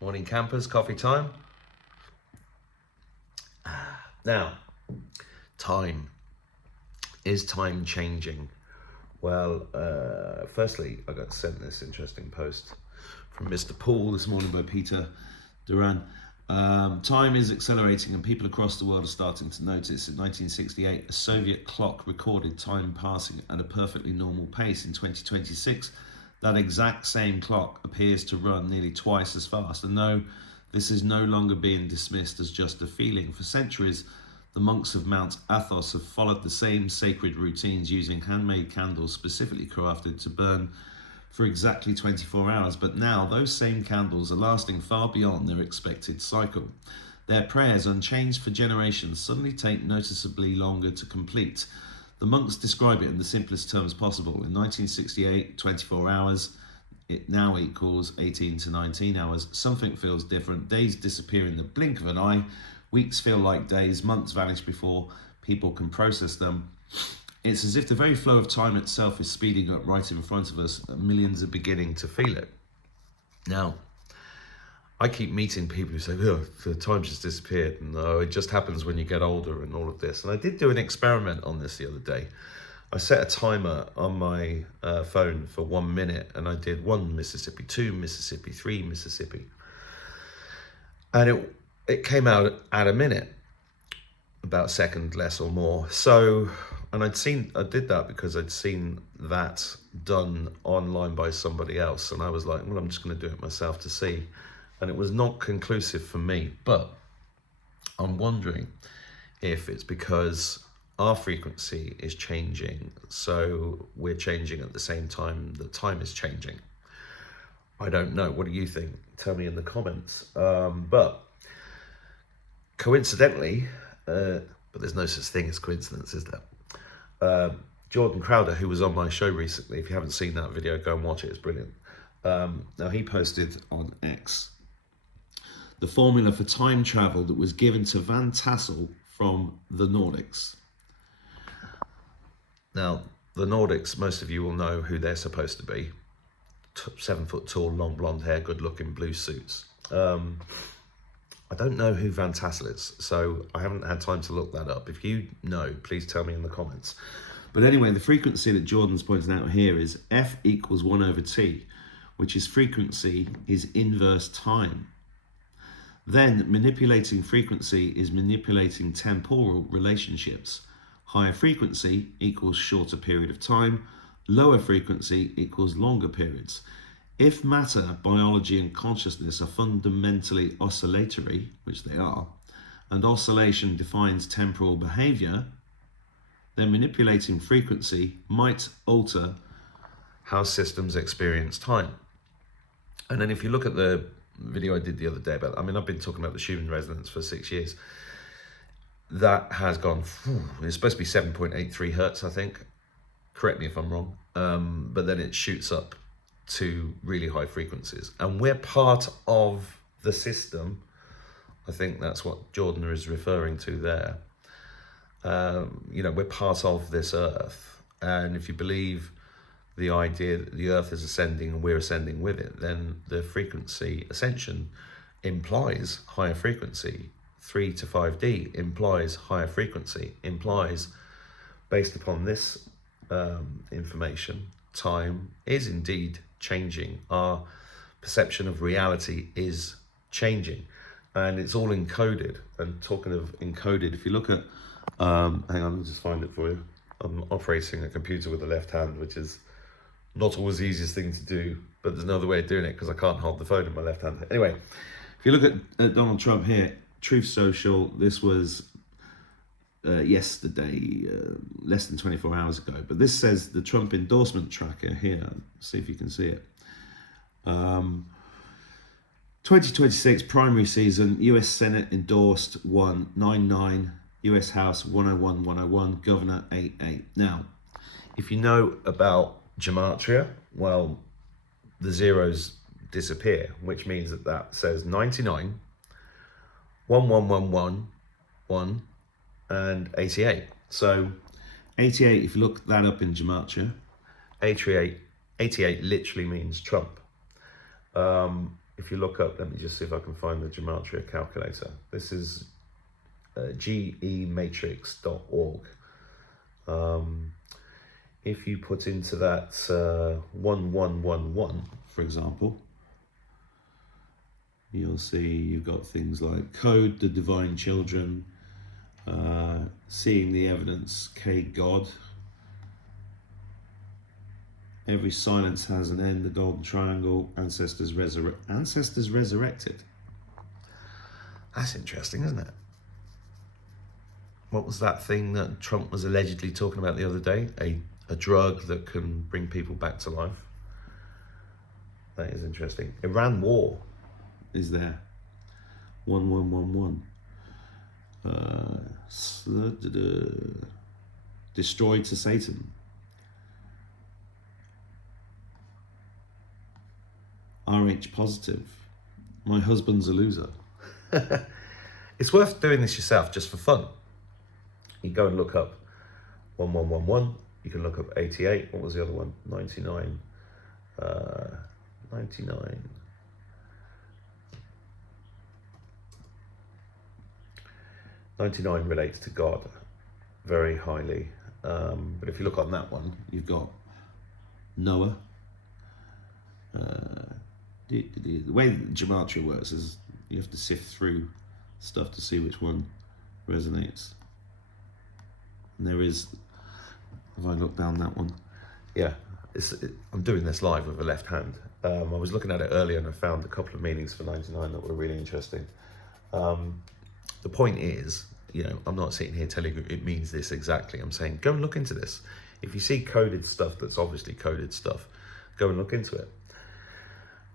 Morning campers, coffee time. Now, time. Is time changing? Well, firstly, I got sent this interesting post from Mr. Paul this morning by Peter Duran. Time is accelerating and people across the world are starting to notice. In 1968, a Soviet clock recorded time passing at a perfectly normal pace. In 2026, that exact same clock appears to run nearly twice as fast. And no, this is no longer being dismissed as just a feeling. For centuries, the monks of Mount Athos have followed the same sacred routines, using handmade candles specifically crafted to burn for exactly 24 hours. But now those same candles are lasting far beyond their expected cycle. Their prayers, unchanged for generations, suddenly take noticeably longer to complete. The monks describe it in the simplest terms possible. In 1968, 24 hours, it now equals 18 to 19 hours. Something feels different. Days disappear in the blink of an eye. Weeks feel like days. Months vanish before people can process them. It's as if the very flow of time itself is speeding up right in front of us. Millions are beginning to feel it. Now, I keep meeting people who say, oh, the time just disappeared, and oh, it just happens when you get older and all of this. And I did do an experiment on this the other day. I set a timer on my phone for 1 minute, and I did 1 Mississippi, 2 Mississippi, 3 Mississippi. And it came out at a minute, about a second less or more. So, and I did that because I'd seen that done online by somebody else, and I was like, well, I'm just going to do it myself to see. And it was not conclusive for me, but I'm wondering if it's because our frequency is changing, so we're changing at the same time that time is changing. I don't know. What do you think? Tell me in the comments. But coincidentally, but there's no such thing as coincidence, is there? Jordan Crowder, who was on my show recently, if you haven't seen that video, go and watch it. It's brilliant. Now, he posted on X the formula for time travel that was given to Van Tassel from the Nordics. Now, the Nordics, most of you will know who they're supposed to be. 7 foot tall, long blonde hair, good looking, blue suits. I don't know who Van Tassel is, so I haven't had time to look that up. If you know, please tell me in the comments. But anyway, the frequency that Jordan's pointing out here is F equals 1 over T, which is frequency is inverse time. Then manipulating frequency is manipulating temporal relationships. Higher frequency equals shorter period of time. Lower frequency equals longer periods. If matter, biology, and consciousness are fundamentally oscillatory, which they are, and oscillation defines temporal behavior, then manipulating frequency might alter how systems experience time. And then if you look at the video I did the other day about, I've been talking about the Schumann resonance for 6 years. That has gone, it's supposed to be 7.83 hertz, I think. Correct me if I'm wrong. But then it shoots up to really high frequencies. And we're part of the system. I think that's what Jordan is referring to there. We're part of this earth. And if you believe the idea that the earth is ascending and we're ascending with it, then the frequency ascension implies higher frequency. 3 to 5D implies higher frequency, implies, based upon this information, time is indeed changing. Our perception of reality is changing, and it's all encoded. And talking of encoded, if you look at, hang on, I'll just find it for you. I'm operating a computer with the left hand, which is not always the easiest thing to do, but there's no other way of doing it because I can't hold the phone in my left hand. Anyway, if you look at Donald Trump here, Truth Social, this was yesterday, less than 24 hours ago, but this says the Trump endorsement tracker here. See if you can see it. 2026 primary season, US Senate endorsed 199, US House 101, 101, Governor 88. Now, if you know about Gematria, well, the zeros disappear, which means that says 99, 1111, 1, and 88. So 88, if you look that up in Gematria, 88 literally means Trump. if you look up, let me just see if I can find the Gematria calculator. This is gematrix.org. If you put into that 1111, for example, you'll see you've got things like code the divine children, seeing the evidence, K God, every silence has an end, the golden triangle, ancestors resurrected. That's interesting, isn't it? What was that thing that Trump was allegedly talking about the other day? A drug that can bring people back to life. That is interesting. Iran war is there. 1111. Destroyed to Satan. RH positive. My husband's a loser. It's worth doing this yourself just for fun. You go and look up 1111. You can look up 88. What was the other one? 99. 99. 99 relates to God very highly. But if you look on that one, you've got Noah. The way Gematria works is you have to sift through stuff to see which one resonates. And there is, if I look down that one, yeah, I'm doing this live with a left hand. I was looking at it earlier and I found a couple of meanings for 99 that were really interesting. The point is, you know, I'm not sitting here telling you it means this exactly. I'm saying go and look into this. If you see coded stuff that's obviously coded stuff, go and look into it.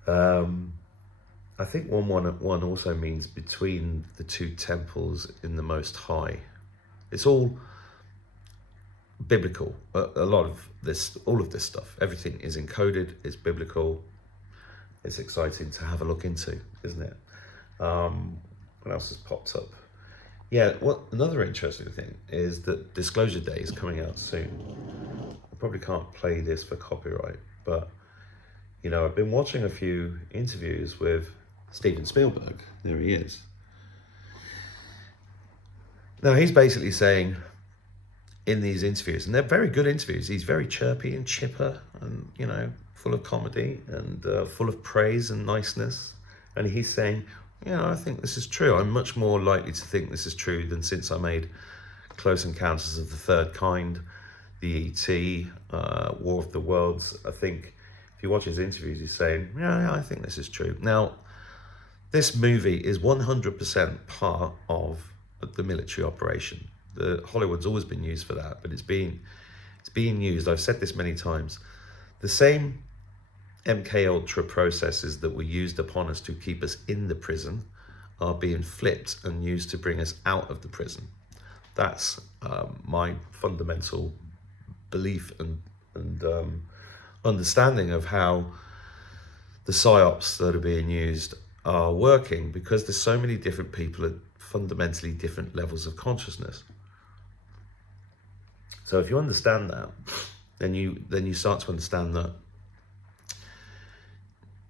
I think 111 also means between the two temples in the Most High. It's all biblical. A lot of this, all of this stuff, everything is encoded, it's biblical. It's exciting to have a look into, isn't it? What else has popped up? Yeah, another interesting thing is that Disclosure Day is coming out soon. I probably can't play this for copyright, but you know, I've been watching a few interviews with Steven Spielberg. There he is. Now, he's basically saying in these interviews, and they're very good interviews, he's very chirpy and chipper and, you know, full of comedy and full of praise and niceness. And he's saying, you know, I think this is true. I'm much more likely to think this is true than since I made Close Encounters of the Third Kind, the E.T., War of the Worlds. I think if you watch his interviews, he's saying, yeah, I think this is true. Now, this movie is 100% part of the military operation. Hollywood's always been used for that, but it's being used. I've said this many times. The same MK Ultra processes that were used upon us to keep us in the prison are being flipped and used to bring us out of the prison. That's my fundamental belief and understanding of how the psyops that are being used are working, because there's so many different people at fundamentally different levels of consciousness. So if you understand that, then you start to understand that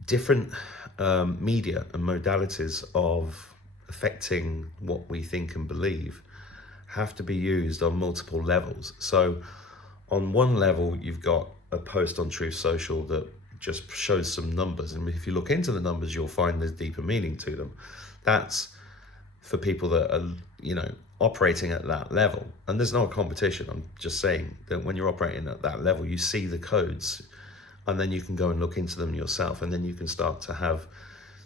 different media and modalities of affecting what we think and believe have to be used on multiple levels. So on one level, you've got a post on Truth Social that just shows some numbers, and if you look into the numbers, you'll find there's deeper meaning to them. That's for people that are, you know, operating at that level. And there's no competition. I'm just saying that when you're operating at that level, you see the codes, and then you can go and look into them yourself, and then you can start to have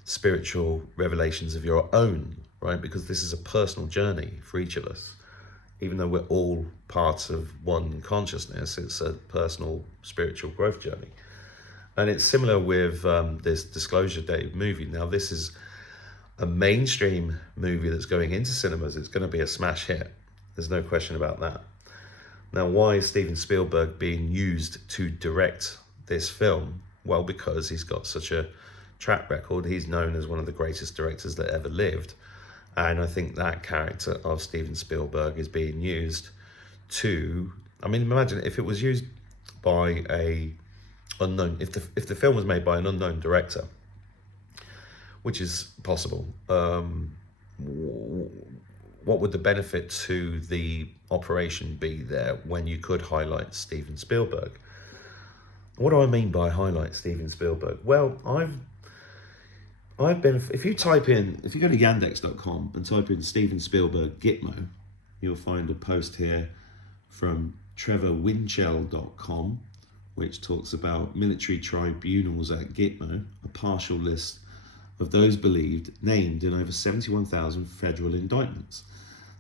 spiritual revelations of your own, right? Because this is a personal journey for each of us. Even though we're all parts of one consciousness, it's a personal spiritual growth journey. And it's similar with this Disclosure Day movie. Now, this is a mainstream movie that's going into cinemas. It's going to be a smash hit. There's no question about that. Now, why is Steven Spielberg being used to direct this film? Well, because he's got such a track record. He's known as one of the greatest directors that ever lived. And I think that character of Steven Spielberg is being used to, I mean, imagine if it was used by a unknown, if the film was made by an unknown director, which is possible. What would the benefit to the operation be there when you could highlight Steven Spielberg? What do I mean by highlight Steven Spielberg? Well, I've been, if you go to yandex.com and type in Steven Spielberg Gitmo, you'll find a post here from trevorwinchell.com, which talks about military tribunals at Gitmo, a partial list of those named in over 71,000 federal indictments.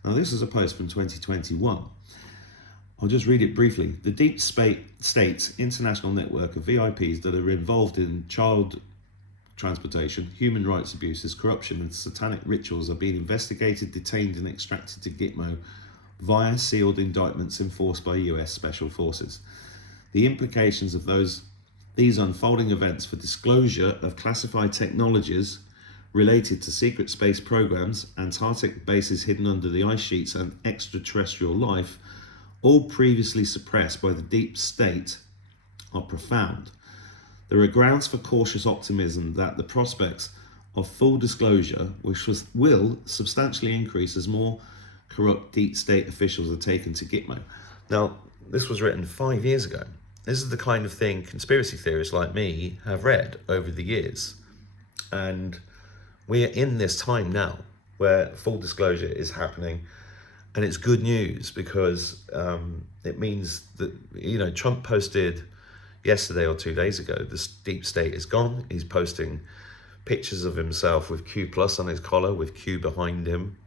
Now, this is a post from 2021. I'll just read it briefly. The Deep State's international network of VIPs that are involved in child transportation, human rights abuses, corruption, and satanic rituals are being investigated, detained, and extracted to Gitmo via sealed indictments enforced by US Special Forces. The implications of these unfolding events for disclosure of classified technologies related to secret space programs, Antarctic bases hidden under the ice sheets, and extraterrestrial life, all previously suppressed by the Deep State, are profound. There are grounds for cautious optimism that the prospects of full disclosure, which will substantially increase as more corrupt Deep State officials are taken to Gitmo. Now, this was written 5 years ago. This is the kind of thing conspiracy theorists like me have read over the years. And we are in this time now where full disclosure is happening. And it's good news because it means that, Trump posted yesterday or 2 days ago, this Deep State is gone. He's posting pictures of himself with Q plus on his collar, with Q behind him.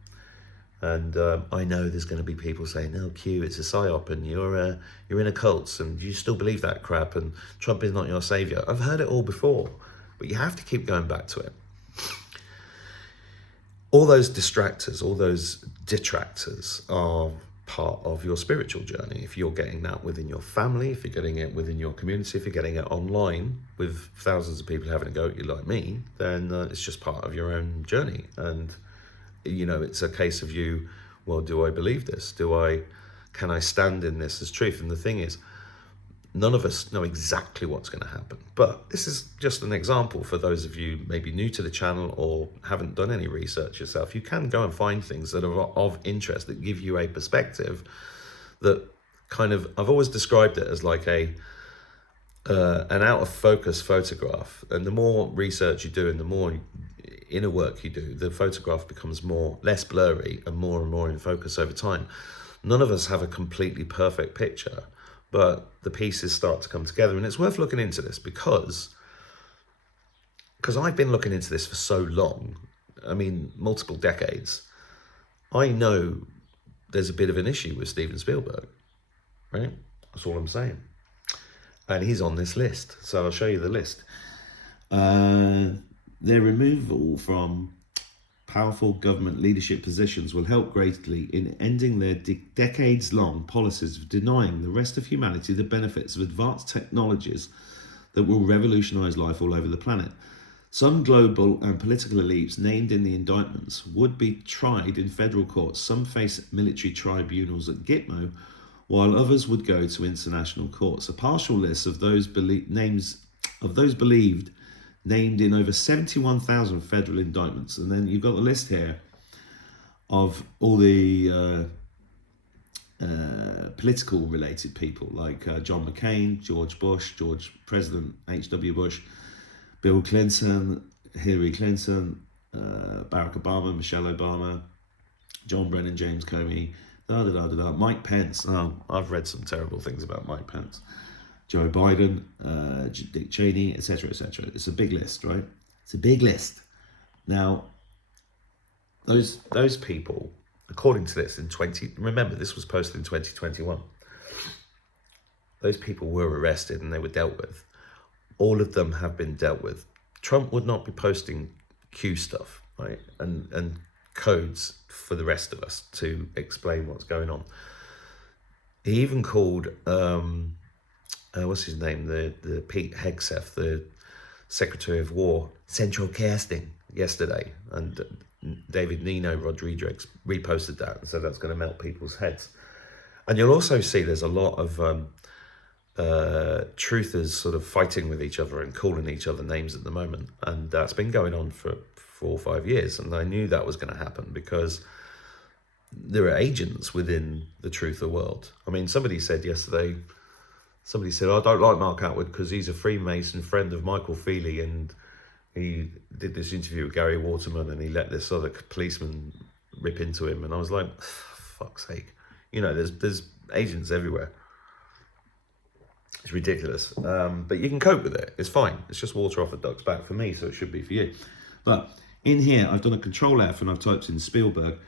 And I know there's going to be people saying, no, Q, it's a psyop, and you're in a cult, and you still believe that crap, and Trump is not your savior. I've heard it all before, but you have to keep going back to it. All those distractors, all those detractors are part of your spiritual journey. If you're getting that within your family, if you're getting it within your community, if you're getting it online with thousands of people having a go at you like me, then it's just part of your own journey. And it's a case of you, well, do I believe this? Can I stand in this as truth? And the thing is, none of us know exactly what's going to happen. But this is just an example for those of you maybe new to the channel or haven't done any research yourself. You can go and find things that are of interest, that give you a perspective that I've always described it as like an out of focus photograph. And the more research you do and the more inner work you do, the photograph becomes less blurry and more in focus over time. None of us have a completely perfect picture, but the pieces start to come together. And it's worth looking into this because I've been looking into this for so long, multiple decades. I know there's a bit of an issue with Steven Spielberg, right? That's all I'm saying. And he's on this list, so I'll show you the list. Their removal from powerful government leadership positions will help greatly in ending their decades-long policies of denying the rest of humanity the benefits of advanced technologies that will revolutionize life all over the planet. Some global and political elites named in the indictments would be tried in federal courts. Some face military tribunals at Gitmo, while others would go to international courts. A partial list of those believed named in over 71,000 federal indictments. And then you've got a list here of all the political related people like John McCain, George Bush, President H.W. Bush, Bill Clinton, Hillary Clinton, Barack Obama, Michelle Obama, John Brennan, James Comey, Mike Pence. Oh, I've read some terrible things about Mike Pence. Joe Biden, Dick Cheney, etc., etc. It's a big list, right? It's a big list. Now, those people, according to this, remember this was posted in 2021. Those people were arrested and they were dealt with. All of them have been dealt with. Trump would not be posting Q stuff, right? And codes for the rest of us to explain what's going on. He even called what's his name, the Pete Hegseth, the Secretary of War, central casting yesterday, and David Nino Rodriguez reposted that and said that's going to melt people's heads. And you'll also see there's a lot of truthers sort of fighting with each other and calling each other names at the moment, and that's been going on for 4 or 5 years, and I knew that was going to happen because there are agents within the truther world. I mean, somebody said yesterday, I don't like Mark Attwood because he's a Freemason friend of Michael Feely, and he did this interview with Gary Waterman and he let this other policeman rip into him. And I was like, fuck's sake. You know, there's agents everywhere. It's ridiculous. But you can cope with it. It's fine. It's just water off a duck's back for me, so it should be for you. But in here, I've done a Control F and I've typed in Spielberg.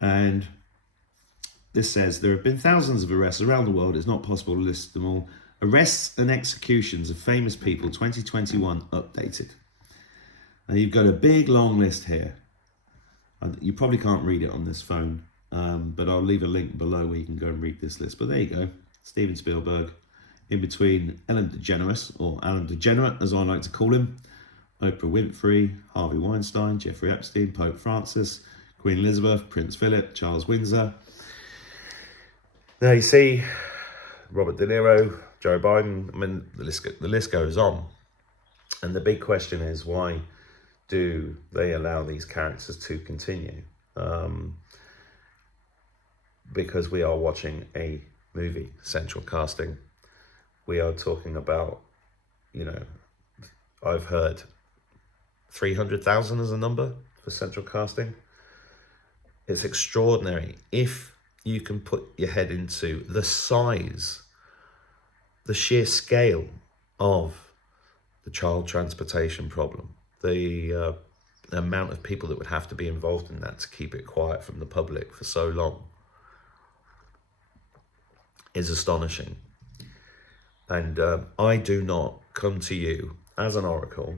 And this says, there have been thousands of arrests around the world. It's not possible to list them all. Arrests and executions of famous people, 2021 updated. And you've got a big long list here. You probably can't read it on this phone, but I'll leave a link below where you can go and read this list. But there you go, Steven Spielberg. In between Ellen DeGeneres, or Alan Degenerate as I like to call him, Oprah Winfrey, Harvey Weinstein, Jeffrey Epstein, Pope Francis, Queen Elizabeth, Prince Philip, Charles Windsor. Now you see Robert De Niro, Joe Biden. I mean, the list goes on. And the big question is, why do they allow these characters to continue? Because we are watching a movie, central casting. We are talking about, you know, I've heard 300,000 as a number for central casting. It's extraordinary. If you can put your head into the size, the sheer scale of the child transportation problem, the amount of people that would have to be involved in that to keep it quiet from the public for so long is astonishing. And I do not come to you as an oracle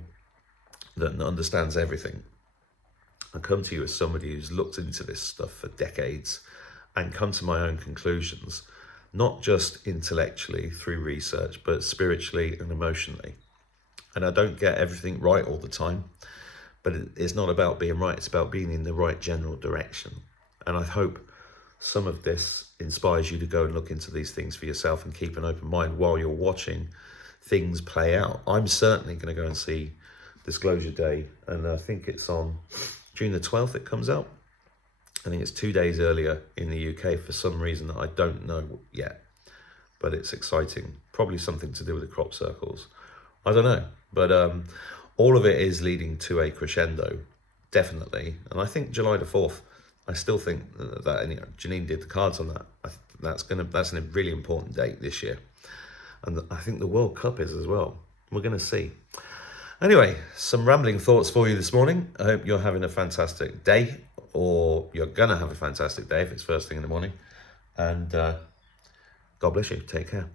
that understands everything. I come to you as somebody who's looked into this stuff for decades and come to my own conclusions, not just intellectually through research, but spiritually and emotionally. And I don't get everything right all the time, but it's not about being right, it's about being in the right general direction. And I hope some of this inspires you to go and look into these things for yourself and keep an open mind while you're watching things play out. I'm certainly going to go and see Disclosure Day, and I think it's on June the 12th it comes out. I think it's 2 days earlier in the UK for some reason that I don't know yet, but it's exciting. Probably something to do with the crop circles. I don't know, but all of it is leading to a crescendo, definitely. And I think July the 4th, I still think that, you know, Janine did the cards on that. That's a really important date this year. And I think the World Cup is as well. We're going to see. Anyway, some rambling thoughts for you this morning. I hope you're having a fantastic day, or you're going to have a fantastic day if it's first thing in the morning. And God bless you. Take care.